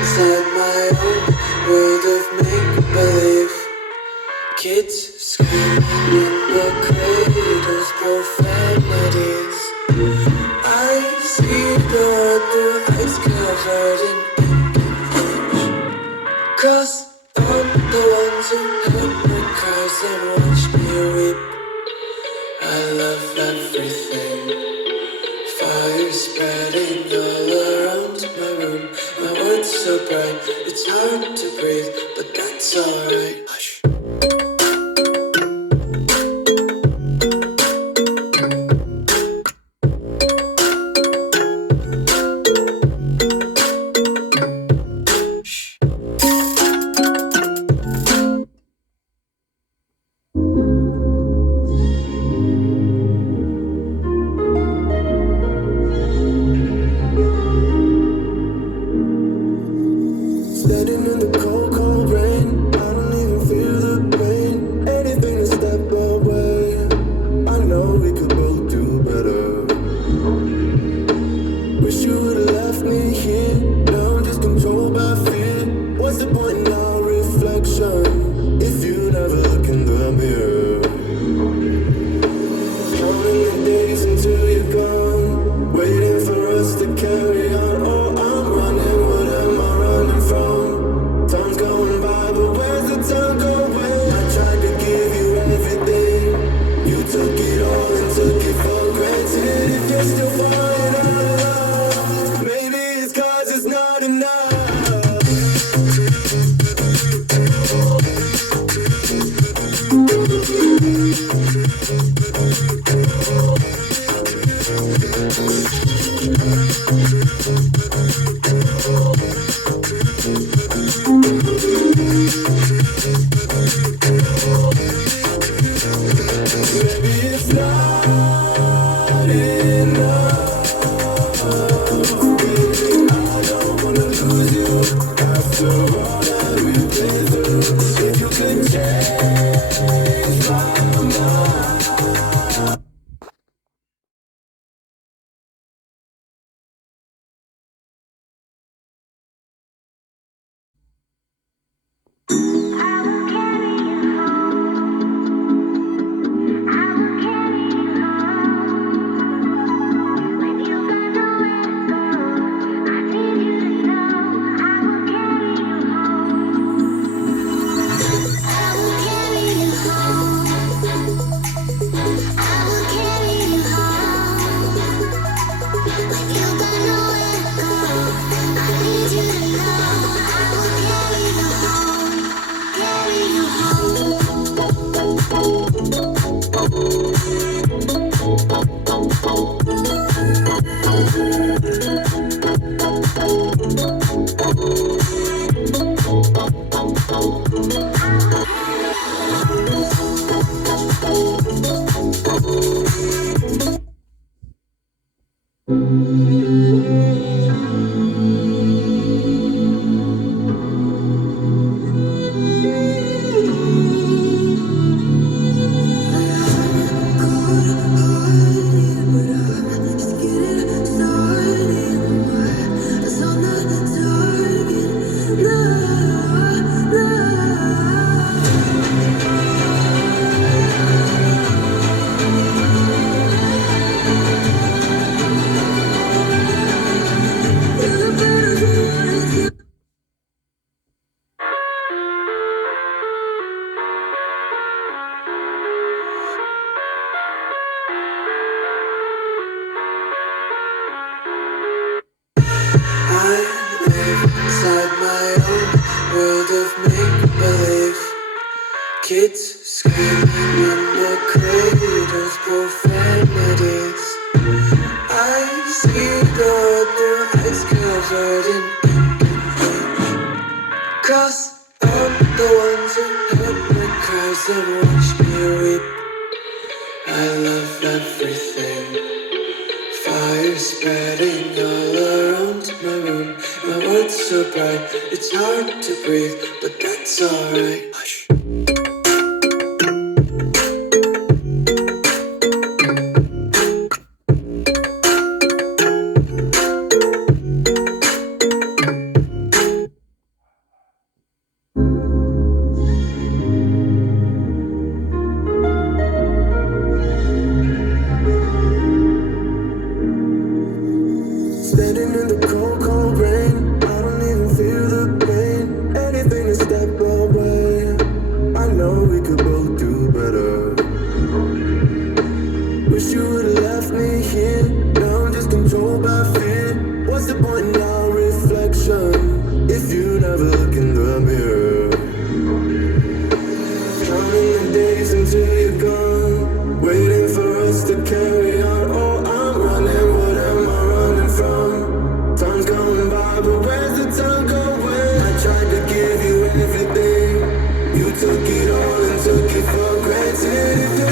Inside my own world of make-believe, kids screaming in the cradles, profanities. I see the wonder ice covered in ink and bleach. Cross out the ones who heard my cries and watched me weep. I love everything. Fire spreading all around my room. My world's so bright, it's hard to breathe, but that's alright. Hush. Standing in the cold, cold rain, I don't even feel the pain. Anything to step away, I know we could both do better. Wish you would've left me here, now I'm just controlled by fear. What's the point in our reflection, if you never look in the mirror? Counting the days until you're gone, waiting for us to carry on. Oh, I'm running, what am I running from? Time's going by, but where's the time going? I tried to give you everything, you took it all and took it for granted. If you're still falling out of love, maybe it's 'cause it's not enough. Maybe it's not enough. Baby, I don't wanna lose you after all that we've been through. If you could change my mind. I will carry Kids screaming in the cradles, profanities. I see the world through ice covered in cross out the ones who heard my cries and watched me weep. I love everything. Fire spreading all around my room. My world's so bright, it's hard to breathe, but that's alright. Hush. Standing in the cold, cold rain, I don't even feel the pain. Anything to step away. I know we could both do better. Wish you would've left me here. Now I'm just controlled by fear. What's the point in our reflection if you never look in the mirror? Counting the days until you're gone, waiting for us to carry on. Oh, I'm running, what am I running from? Time's going by, but where's the time going? I tried to give you everything. You took it all and took it for granted.